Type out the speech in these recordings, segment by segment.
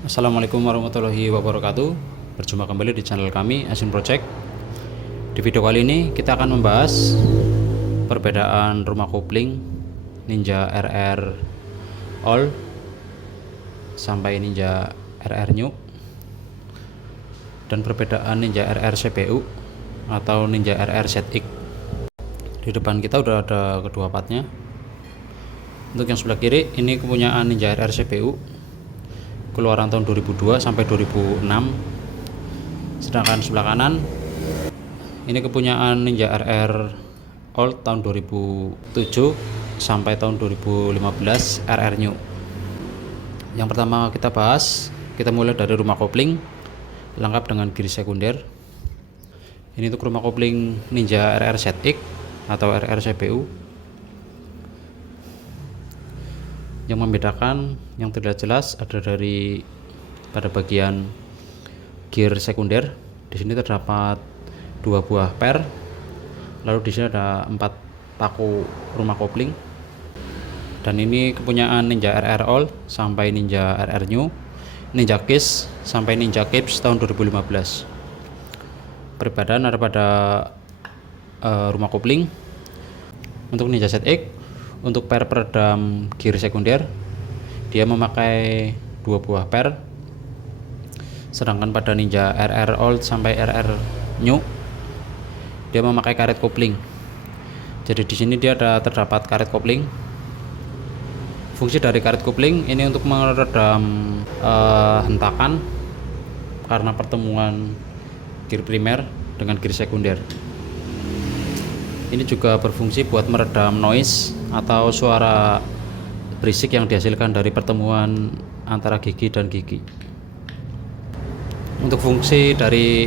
Assalamualaikum warahmatullahi wabarakatuh. Berjumpa kembali di channel kami Asin Project. Di video kali ini kita akan membahas perbedaan rumah kopling Ninja RR All sampai Ninja RR New dan perbedaan Ninja RR CPU atau Ninja RR ZX. Di depan kita udah ada kedua partnya. Untuk yang sebelah kiri ini kepunyaan Ninja RR CPU keluaran tahun 2002 sampai 2006, sedangkan sebelah kanan ini kepunyaan Ninja RR Old tahun 2007 sampai tahun 2015 RR New. Yang pertama kita bahas, kita mulai dari rumah kopling lengkap dengan gear sekunder. Ini untuk rumah kopling Ninja RR ZX atau RR CPU. Yang membedakan yang terlihat jelas ada dari pada bagian gear sekunder. Di sini terdapat 2 buah per, lalu di sini ada 4 paku rumah kopling. Dan ini kepunyaan Ninja RR All sampai Ninja RR New, Ninja Kiss sampai Ninja Kips tahun 2015. Perbedaan ada pada rumah kopling. Untuk Ninja ZX, untuk per peredam gear sekunder dia memakai 2 buah per, sedangkan pada Ninja RR Old sampai RR New dia memakai karet kopling. Jadi di sini dia terdapat karet kopling. Fungsi dari karet kopling ini untuk meredam hentakan karena pertemuan gear primer dengan gear sekunder. Ini juga berfungsi buat meredam noise atau suara berisik yang dihasilkan dari pertemuan antara gigi dan gigi. Untuk fungsi dari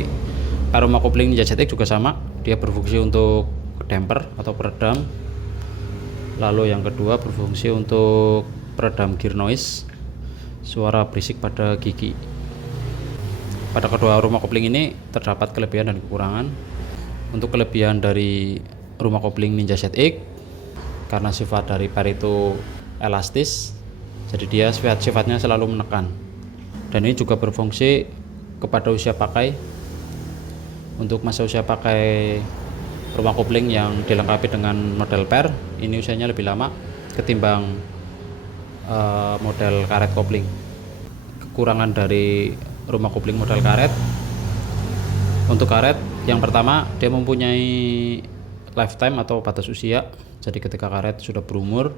rumah kopling Ninja ZX juga sama, dia berfungsi untuk damper atau peredam. Lalu yang kedua berfungsi untuk peredam gear noise, suara berisik pada gigi. Pada kedua rumah kopling ini terdapat kelebihan dan kekurangan. Untuk kelebihan dari rumah kopling Ninja ZX, karena sifat dari per itu elastis, jadi dia sifatnya selalu menekan. Dan ini juga berfungsi kepada usia pakai. Untuk masa usia pakai rumah kopling yang dilengkapi dengan model per, ini usianya lebih lama ketimbang model karet kopling. Kekurangan dari rumah kopling model karet, untuk karet yang pertama dia mempunyai lifetime atau batas usia. Jadi ketika karet sudah berumur,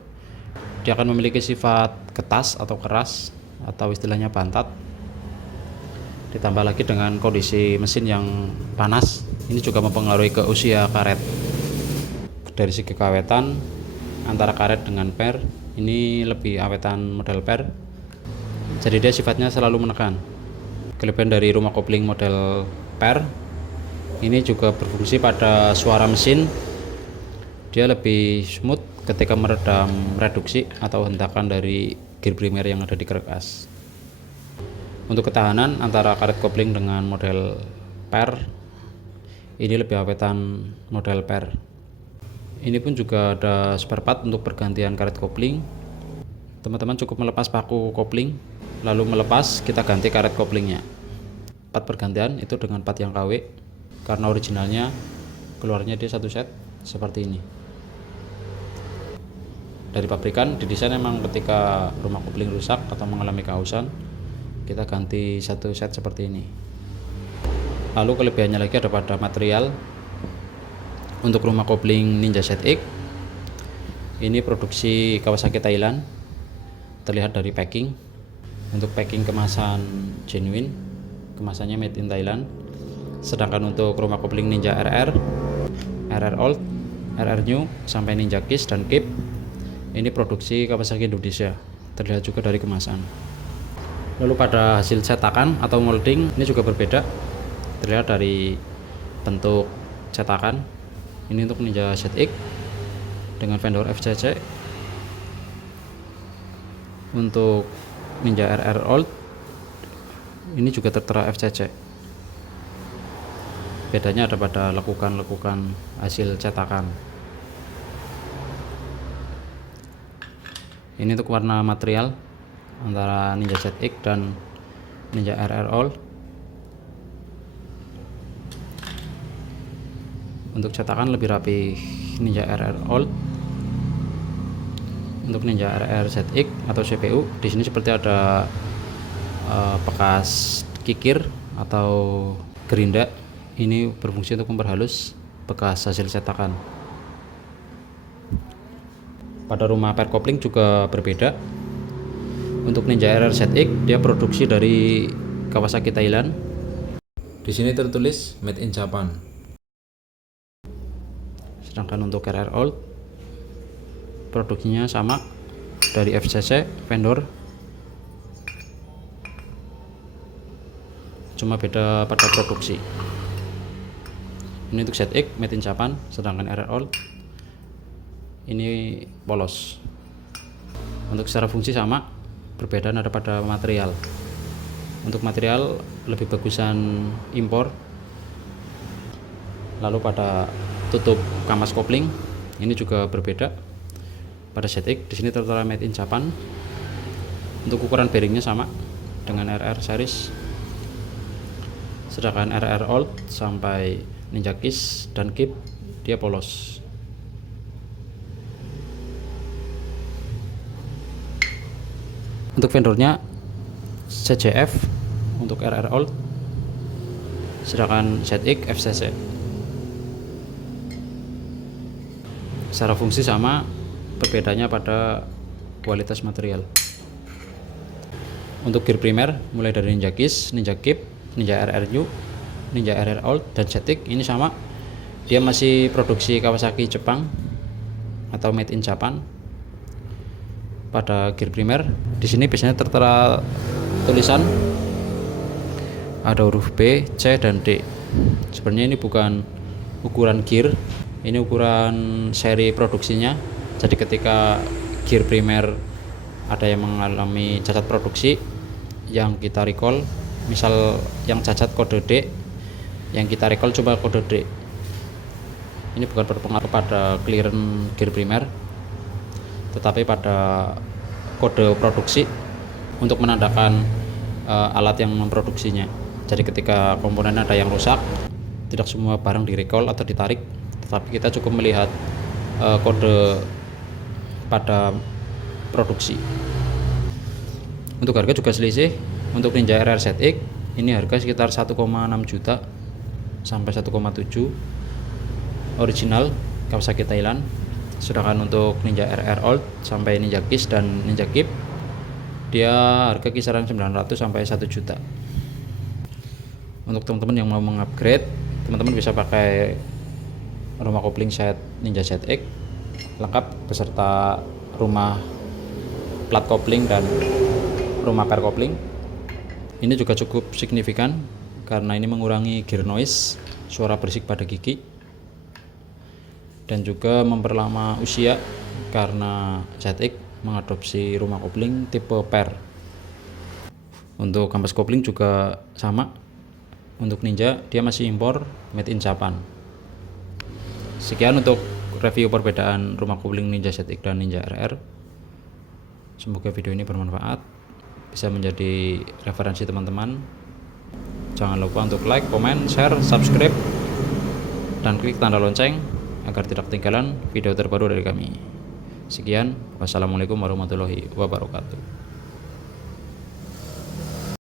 dia akan memiliki sifat ketas atau keras atau istilahnya bantat. Ditambah lagi dengan kondisi mesin yang panas, ini juga mempengaruhi ke usia karet. Dari segi keawetan antara karet dengan per, ini lebih awetan model per. Jadi dia sifatnya selalu menekan. Kelebihan dari rumah kopling model per ini juga berfungsi pada suara mesin. Dia lebih smooth ketika meredam reduksi atau hentakan dari gear primer yang ada di kerkas. Untuk ketahanan antara karet kopling dengan model per, ini lebih awetan model per. Ini pun juga ada spare part untuk pergantian karet kopling. Teman-teman cukup melepas paku kopling, lalu melepas, kita ganti karet koplingnya. Part pergantian itu dengan part yang KW, karena originalnya keluarnya dia satu set seperti ini. Dari pabrikan didesain memang ketika rumah kopling rusak atau mengalami kehausan, kita ganti satu set seperti ini. Lalu kelebihannya lagi ada pada material. Untuk rumah kopling Ninja ZX, ini produksi Kawasaki Thailand. Terlihat dari packing. Untuk packing kemasan genuine, kemasannya made in Thailand. Sedangkan untuk rumah kopling Ninja RR, RR Old, RR New sampai Ninja Kiss dan Kip, ini produksi Kawasaki Indonesia. Terlihat juga dari kemasan. Lalu pada hasil cetakan atau molding ini juga berbeda. Terlihat dari bentuk cetakan. Ini untuk Ninja ZX dengan vendor FCC. Untuk Ninja RR Old ini juga tertera FCC. Bedanya ada pada lekukan-lekukan hasil cetakan. Ini untuk warna material antara Ninja ZX dan Ninja RR All. Untuk cetakan lebih rapi Ninja RR All. Untuk Ninja RR ZX atau CPU, di sini seperti ada bekas kikir atau gerinda. Ini berfungsi untuk memperhalus bekas hasil cetakan. Pada rumah pair kopling juga berbeda. Untuk Ninja RR ZX dia produksi dari Kawasaki Thailand. Di sini tertulis Made in Japan. Sedangkan untuk RR Old produksinya sama dari FCC vendor, cuma beda pada produksi. Ini untuk ZX Made in Japan, sedangkan RR Old ini polos. Untuk secara fungsi sama, perbedaan ada pada material. Untuk material lebih bagusan impor. Lalu pada tutup kampas kopling ini juga berbeda. Pada ZX di sini tertera Made in Japan. Untuk ukuran bearingnya sama dengan RR series. Sedangkan RR Old sampai Ninja Kiss dan Kip dia polos. Untuk vendornya CJF untuk RR Old, sedangkan ZX FCC. Secara fungsi sama, perbedaannya pada kualitas material. Untuk gear primer mulai dari Ninja Kiss, Ninja Kip, Ninja RR New, Ninja RR Old dan ZX ini sama. Dia masih produksi Kawasaki Jepang atau Made in Japan. Pada gear primer di sini biasanya tertera tulisan ada huruf B, C dan D. Sebenarnya ini bukan ukuran gear, ini ukuran seri produksinya. Jadi ketika gear primer ada yang mengalami cacat produksi, yang kita recall, misal yang cacat kode D, yang kita recall coba kode D. Ini bukan berpengaruh pada clearance gear primer, tetapi pada kode produksi untuk menandakan alat yang memproduksinya. Jadi ketika komponen ada yang rusak, tidak semua barang direcall atau ditarik, tetapi kita cukup melihat kode pada produksi. Untuk harga juga selisih. Untuk Ninja RR ZX ini harga sekitar 1,6 juta sampai 1,7 original Kawasaki Thailand. Sedangkan untuk Ninja RR Old sampai Ninja Kiss dan Ninja Kip dia harga kisaran 900 sampai 1 juta. Untuk teman-teman yang mau mengupgrade, teman-teman bisa pakai rumah kopling set Ninja ZX lengkap beserta rumah plat kopling dan rumah pair kopling. Ini juga cukup signifikan karena ini mengurangi gear noise, suara berisik pada gigi, dan juga memperlama usia karena ZX mengadopsi rumah kopling tipe pair. Untuk kampas kopling juga sama. Untuk Ninja dia masih impor Made in Japan. Sekian untuk review perbedaan rumah kopling Ninja ZX dan Ninja RR. Semoga video ini bermanfaat, bisa menjadi referensi teman-teman. Jangan lupa untuk like, komen, share, subscribe, dan klik tanda lonceng agar tidak ketinggalan video terbaru dari kami. Sekian, wassalamualaikum warahmatullahi wabarakatuh.